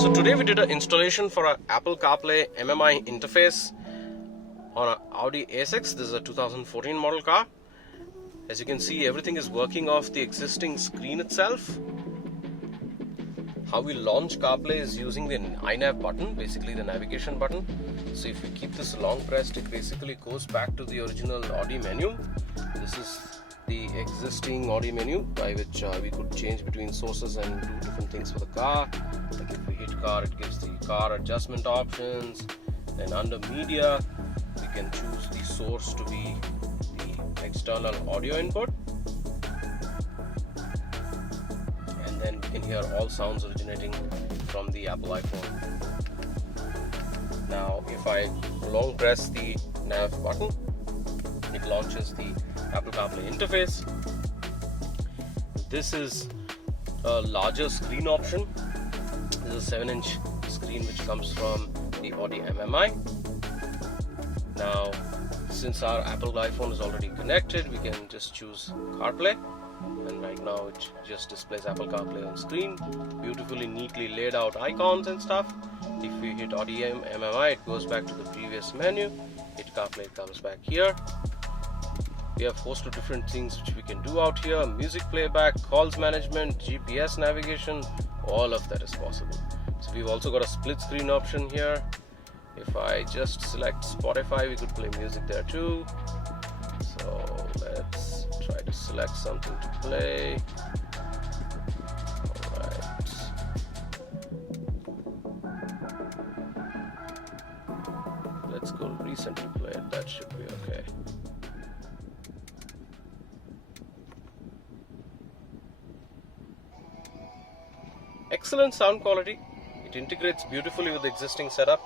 So today we did an installation for our Apple Carplay MMI interface on an Audi A6. This is a 2014 model car. As you can see, everything is working off the existing screen itself. How we launch Carplay is using the iNav button, basically the navigation button. So if you keep this long pressed, it basically goes back to the original Audi menu. This is the existing Audi menu by which we could change between sources and do different things for the car. Like if we hit car, it gives the car adjustment options. Then under media, we can choose the source to be the external audio input. And then we can hear all sounds originating from the Apple iPhone. Now if I long press the nav button, it launches the Apple CarPlay interface. This is a larger screen option. This is a 7-inch screen which comes from the Audi MMI. Now, since our Apple iPhone is already connected, we can just choose CarPlay, and right now it just displays Apple CarPlay on screen. Beautifully, neatly laid out icons and stuff. If we hit Audi MMI, it goes back to the previous menu. Hit CarPlay, it comes back here. We have a host of different things which we can do out here. Music playback, calls management, GPS navigation, all of that is possible. So we've also got a split screen option here. If I just select Spotify, we could play music there too. So let's try to select something to play. Alright. Let's go recently played, that should be okay. Excellent sound quality. It integrates beautifully with the existing setup.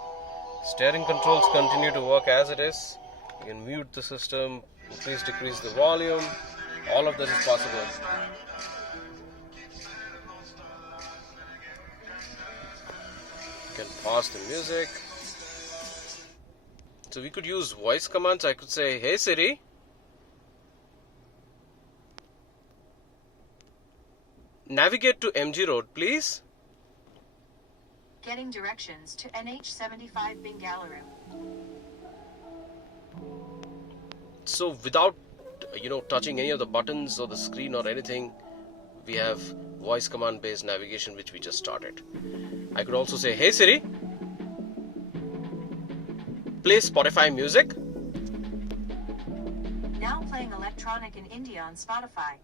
Steering controls continue to work as it is. You can mute the system, increase, decrease the volume. All of this is possible. You can pause the music. So we could use voice commands. I could say, "Hey Siri, navigate to MG Road, please." Getting directions to NH75 Bengaluru. So without touching any of the buttons or the screen or anything, we have voice command based navigation which we just started. I could also say, "Hey Siri, play Spotify music." Now playing electronic in India on Spotify.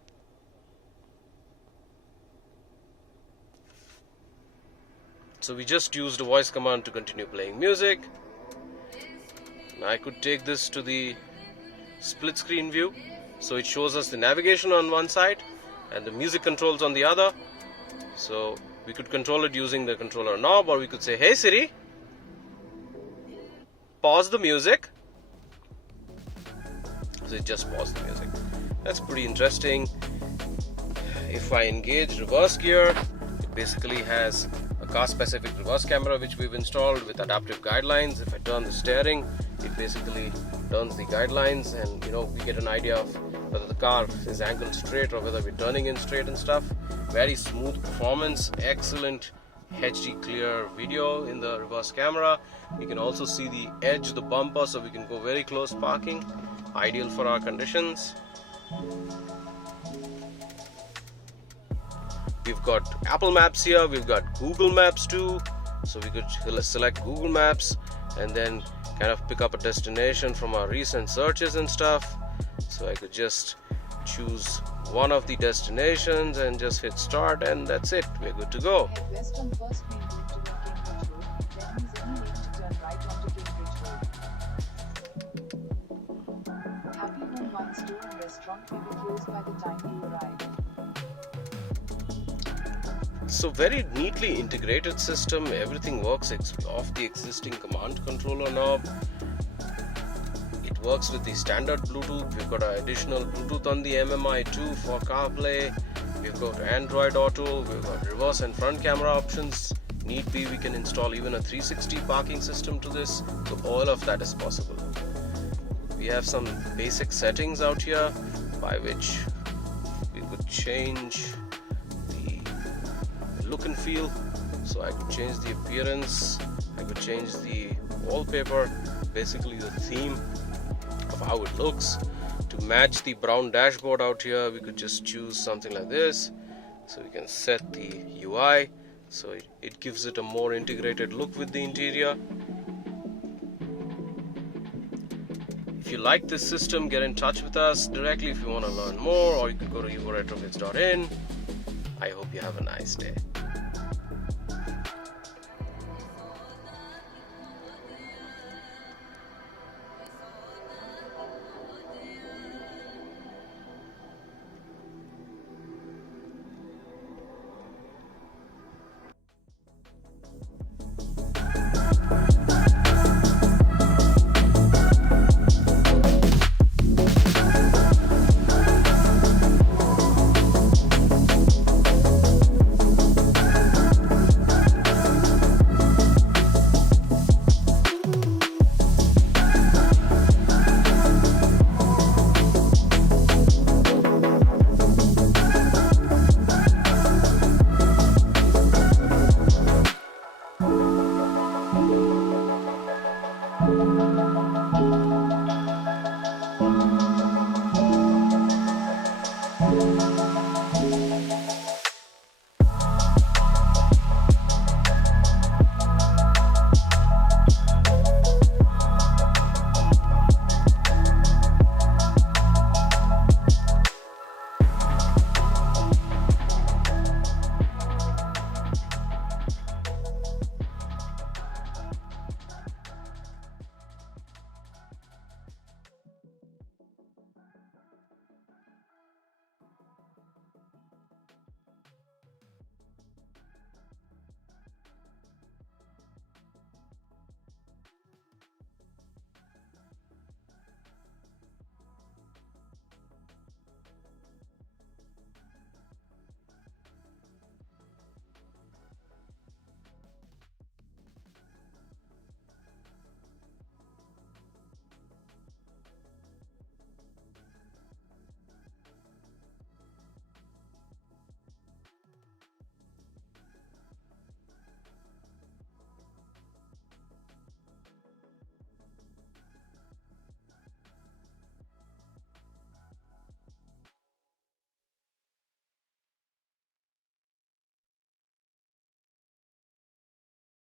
So we just used a voice command to continue playing music. Now I could take this to the split screen view. So it shows us the navigation on one side and the music controls on the other. So we could control it using the controller knob, or we could say, "Hey Siri, pause the music." So it just paused the music. That's pretty interesting. If I engage reverse gear, it basically has a car specific reverse camera which we've installed with adaptive guidelines. If I turn the steering, it basically turns the guidelines, and we get an idea of whether the car is angled straight or whether we're turning in straight and stuff. Very smooth performance, excellent HD clear video in the reverse camera. You can also see the edge, the bumper, so we can go very close parking. Ideal for our conditions. We've got Apple Maps here, we've got Google Maps too. So we could select Google Maps and then kind of pick up a destination from our recent searches and stuff. So I could just choose one of the destinations and just hit start, and that's it. We're good to go. Head west on First Main Road toward Cambridge Road, then use any lane to turn right onto Cambridge Road. Happy Home One store and restaurant may be closed by the time you arrive. So very neatly integrated system. Everything works off the existing command controller knob. It works with the standard Bluetooth. We've got an additional Bluetooth on the MMI too for CarPlay. We've got Android Auto. We've got reverse and front camera options. Need be, we can install even a 360 parking system to this. So all of that is possible. We have some basic settings out here by which we could change the look and feel. So I could change the appearance, I could change the wallpaper, basically the theme of how it looks. To match the brown dashboard out here, we could just choose something like this. So we can set the UI, so it gives it a more integrated look with the interior. If you like this system, get in touch with us directly if you want to learn more, or you could go to evoretrofits.in. I hope you have a nice day.